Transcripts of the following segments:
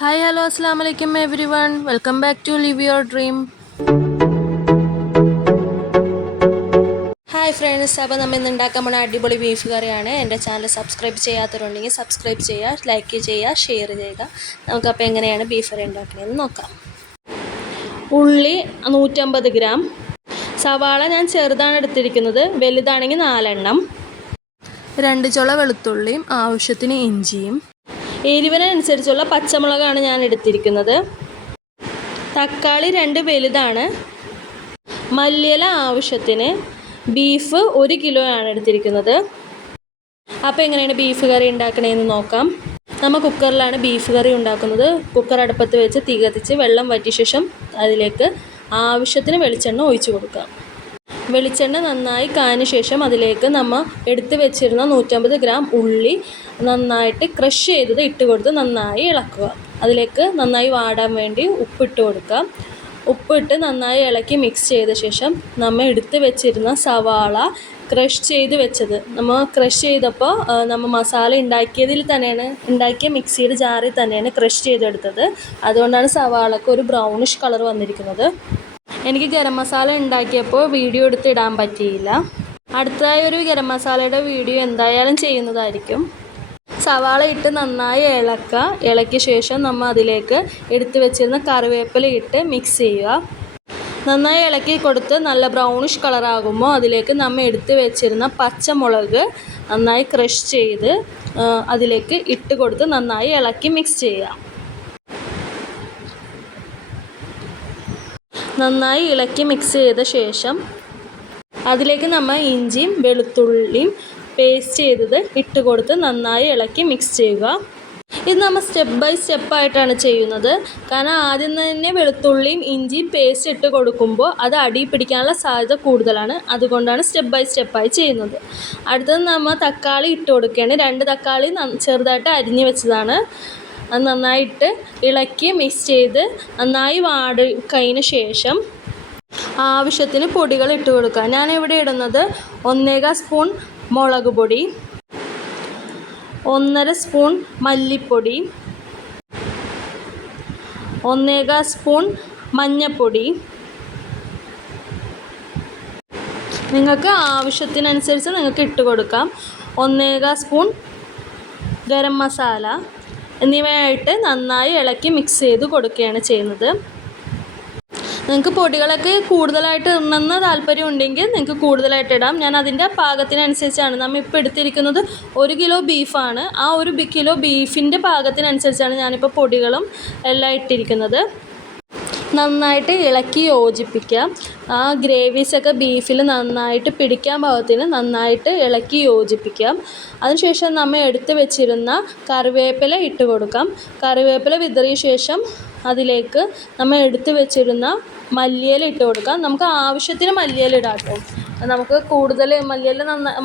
Hi hello അസ്സാം വലൈക്കും everyone welcome back to live your dream. Hi friends, അപ്പോൾ നമ്മൾ ഇന്ന് ഉണ്ടാക്കാൻ പോകുന്ന അടിപൊളി ബീഫ് കറിയാണ്. എൻ്റെ ചാനൽ സബ്സ്ക്രൈബ് ചെയ്യാത്തവരുണ്ടെങ്കിൽ സബ്സ്ക്രൈബ് ചെയ്യുക, ലൈക്ക് ചെയ്യുക, ഷെയർ ചെയ്യുക. നമുക്കപ്പോൾ എങ്ങനെയാണ് ബീഫ് കറി ഉണ്ടാക്കണമെന്ന് നോക്കാം. ഉള്ളി 150 ഗ്രാം, സവാള ഞാൻ ചെറുതാണ് എടുത്തിരിക്കുന്നത്, വലുതാണെങ്കിൽ 4 എണ്ണം, 2 ചുള വെളുത്തുള്ളിയും ആവശ്യത്തിന് ഇഞ്ചിയും, എരിവിനനുസരിച്ചുള്ള പച്ചമുളകാണ് ഞാൻ എടുത്തിരിക്കുന്നത്, തക്കാളി 2 വലുതാണ്, മല്ലിയില ആവശ്യത്തിന്, ബീഫ് 1 കിലോ ആണ് എടുത്തിരിക്കുന്നത്. അപ്പോൾ എങ്ങനെയാണ് ബീഫ് കറി ഉണ്ടാക്കണതെന്ന് നോക്കാം. നമ്മൾ കുക്കറിലാണ് ബീഫ് കറി ഉണ്ടാക്കുന്നത്. കുക്കർ അടുപ്പത്ത് വെച്ച് തീ കത്തിച്ച് വെള്ളം വറ്റിയ ശേഷം അതിലേക്ക് ആവശ്യത്തിന് വെളിച്ചെണ്ണ ഒഴിച്ചു കൊടുക്കാം. വെളിച്ചെണ്ണ നന്നായി കാഞ്ഞ ശേഷം അതിലേക്ക് നമ്മൾ എടുത്ത് വെച്ചിരുന്ന 150 ഗ്രാം ഉള്ളി നന്നായിട്ട് ക്രഷ് ചെയ്തത് ഇട്ട് കൊടുത്ത് നന്നായി ഇളക്കുക. അതിലേക്ക് നന്നായി വാടാൻ വേണ്ടി ഉപ്പിട്ട് കൊടുക്കാം. ഉപ്പിട്ട് നന്നായി ഇളക്കി മിക്സ് ചെയ്ത ശേഷം നമ്മൾ എടുത്ത് വെച്ചിരുന്ന സവാള ക്രഷ് ചെയ്ത് വെച്ചത് നമ്മൾ ക്രഷ് ചെയ്തപ്പോൾ നമ്മൾ മസാല ഉണ്ടാക്കിയ മിക്സിയുടെ ജാറിൽ തന്നെയാണ് ക്രഷ് ചെയ്തെടുത്തത്. അതുകൊണ്ടാണ് സവാളക്ക് ഒരു ബ്രൗണിഷ് കളർ വന്നിരിക്കുന്നത്. എനിക്ക് ഗരം മസാല ഉണ്ടാക്കിയപ്പോൾ വീഡിയോ എടുത്ത് ഇടാൻ പറ്റിയില്ല. അടുത്തതായി ഒരു ഗരം മസാലയുടെ വീഡിയോ എന്തായാലും ചെയ്യുന്നതായിരിക്കും. സവാള ഇട്ട് നന്നായി ഇളക്കിയ ശേഷം നമ്മൾ അതിലേക്ക് എടുത്ത് വെച്ചിരുന്ന കറിവേപ്പില ഇട്ട് മിക്സ് ചെയ്യുക. നന്നായി ഇളക്കി കൊടുത്ത് നല്ല ബ്രൗണിഷ് കളറാകുമ്പോൾ അതിലേക്ക് നമ്മൾ എടുത്ത് വെച്ചിരുന്ന പച്ചമുളക് നന്നായി ക്രഷ് ചെയ്ത് അതിലേക്ക് ഇട്ട് കൊടുത്ത് നന്നായി ഇളക്കി മിക്സ് ചെയ്യുക. നന്നായി ഇളക്കി മിക്സ് ചെയ്ത ശേഷം അതിലേക്ക് നമ്മൾ ഇഞ്ചിയും വെളുത്തുള്ളിയും പേസ്റ്റ് ചെയ്തത് ഇട്ട് കൊടുത്ത് നന്നായി ഇളക്കി മിക്സ് ചെയ്യുക. ഇത് നമ്മൾ സ്റ്റെപ്പ് ബൈ സ്റ്റെപ്പായിട്ടാണ് ചെയ്യുന്നത്. കാരണം ആദ്യം തന്നെ വെളുത്തുള്ളിയും ഇഞ്ചിയും പേസ്റ്റ് ഇട്ട് കൊടുക്കുമ്പോൾ അത് അടി പിടിക്കാനുള്ള സാധ്യത കൂടുതലാണ്. അതുകൊണ്ടാണ് സ്റ്റെപ്പ് ബൈ സ്റ്റെപ്പായി ചെയ്യുന്നത്. അടുത്തത് നമ്മൾ തക്കാളി ഇട്ട് കൊടുക്കുകയാണ്. 2 തക്കാളി ചെറുതായിട്ട് അരിഞ്ഞ് വെച്ചതാണ്. അത് നന്നായിട്ട് ഇളക്കി മിക്സ് ചെയ്ത് നന്നായി കഴിഞ്ഞ ശേഷം ആവശ്യത്തിന് പൊടികൾ ഇട്ട് കൊടുക്കുക. ഞാനിവിടെ ഇടുന്നത് 1/4 സ്പൂൺ മുളക് പൊടി, 1/2 സ്പൂൺ മല്ലിപ്പൊടി, 1/4 സ്പൂൺ മഞ്ഞൾപ്പൊടി. നിങ്ങൾക്ക് ആവശ്യത്തിനനുസരിച്ച് നിങ്ങൾക്ക് ഇട്ട് കൊടുക്കാം. 1/4 സ്പൂൺ ഗരം മസാല എന്നിവയായിട്ട് നന്നായി ഇളക്കി മിക്സ് ചെയ്ത് കൊടുക്കുകയാണ് ചെയ്യുന്നത്. നിങ്ങൾക്ക് പൊടികളൊക്കെ കൂടുതലായിട്ട് ഇടണമെന്ന് താല്പര്യമുണ്ടെങ്കിൽ നിങ്ങൾക്ക് കൂടുതലായിട്ട് ഇടാം. ഞാൻ അതിൻ്റെ പാകത്തിനനുസരിച്ചാണ്. നമ്മൾ ഇപ്പോൾ എടുത്തിരിക്കുന്നത് 1 കിലോ ബീഫാണ്. ആ 1 കിലോ ബീഫിൻ്റെ പാകത്തിനനുസരിച്ചാണ് ഞാനിപ്പോൾ പൊടികളും എല്ലാം ഇട്ടിരിക്കുന്നത്. നന്നായിട്ട് ഇളക്കി യോജിപ്പിക്കുക. ആ ഗ്രേവീസൊക്കെ ബീഫിൽ നന്നായിട്ട് പിടിക്കാൻ പാകത്തിന് നന്നായിട്ട് ഇളക്കി യോജിപ്പിക്കാം. അതിനുശേഷം നമ്മൾ എടുത്ത് വെച്ചിരുന്ന കറിവേപ്പില ഇട്ട് കൊടുക്കാം. കറിവേപ്പില വിതറിയ ശേഷം അതിലേക്ക് നമ്മൾ എടുത്ത് വെച്ചിരുന്ന മല്ലിയില ഇട്ട് കൊടുക്കാം. നമുക്ക് ആവശ്യത്തിന് മല്ലിയില ഇടാം കേട്ടോ. നമുക്ക് കൂടുതൽ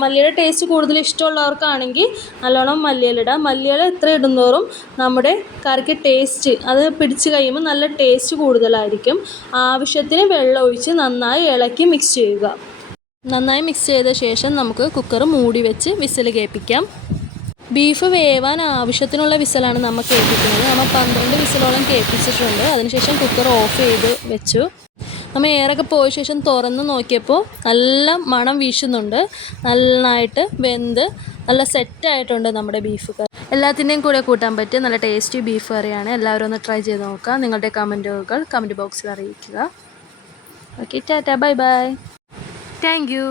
മല്ലിയില ടേസ്റ്റ് കൂടുതൽ ഇഷ്ടമുള്ളവർക്കാണെങ്കിൽ നല്ലോണം മല്ലിയില ഇടാം. മല്ലിയില എത്ര ഇടുന്നോറും നമ്മുടെ കറിക്ക് ടേസ്റ്റ് അത് പിടിച്ച് കഴിയുമ്പോൾ നല്ല ടേസ്റ്റ് കൂടുതലായിരിക്കും. ആവശ്യത്തിന് വെള്ളം ഒഴിച്ച് നന്നായി ഇളക്കി മിക്സ് ചെയ്യുക. നന്നായി മിക്സ് ചെയ്ത ശേഷം നമുക്ക് കുക്കർ മൂടി വെച്ച് വിസിൽ കേൾപ്പിക്കാം. ബീഫ് വേവാൻ ആവശ്യത്തിനുള്ള വിസിലാണ് നമ്മൾ കേൾപ്പിക്കുന്നത്. നമ്മൾ 12 വിസിലോളം കേൾപ്പിച്ചിട്ടുണ്ട്. അതിനുശേഷം കുക്കർ ഓഫ് ചെയ്ത് വെച്ചു. നമ്മൾ എയറൊക്കെ പോയ ശേഷം തുറന്ന് നോക്കിയപ്പോൾ നല്ല മണം വീശുന്നുണ്ട്. നന്നായിട്ട് വെന്ത് നല്ല സെറ്റായിട്ടുണ്ട് നമ്മുടെ ബീഫ് കറി. എല്ലാത്തിൻ്റെയും കൂടെ കൂട്ടാൻ പറ്റിയ നല്ല ടേസ്റ്റി ബീഫ് കറിയാണ്. എല്ലാവരും ഒന്ന് ട്രൈ ചെയ്ത് നോക്കുക. നിങ്ങളുടെ കമൻറ്റ് ബോക്സിൽ അറിയിക്കുക. Okay, Tata, bye bye, thank you.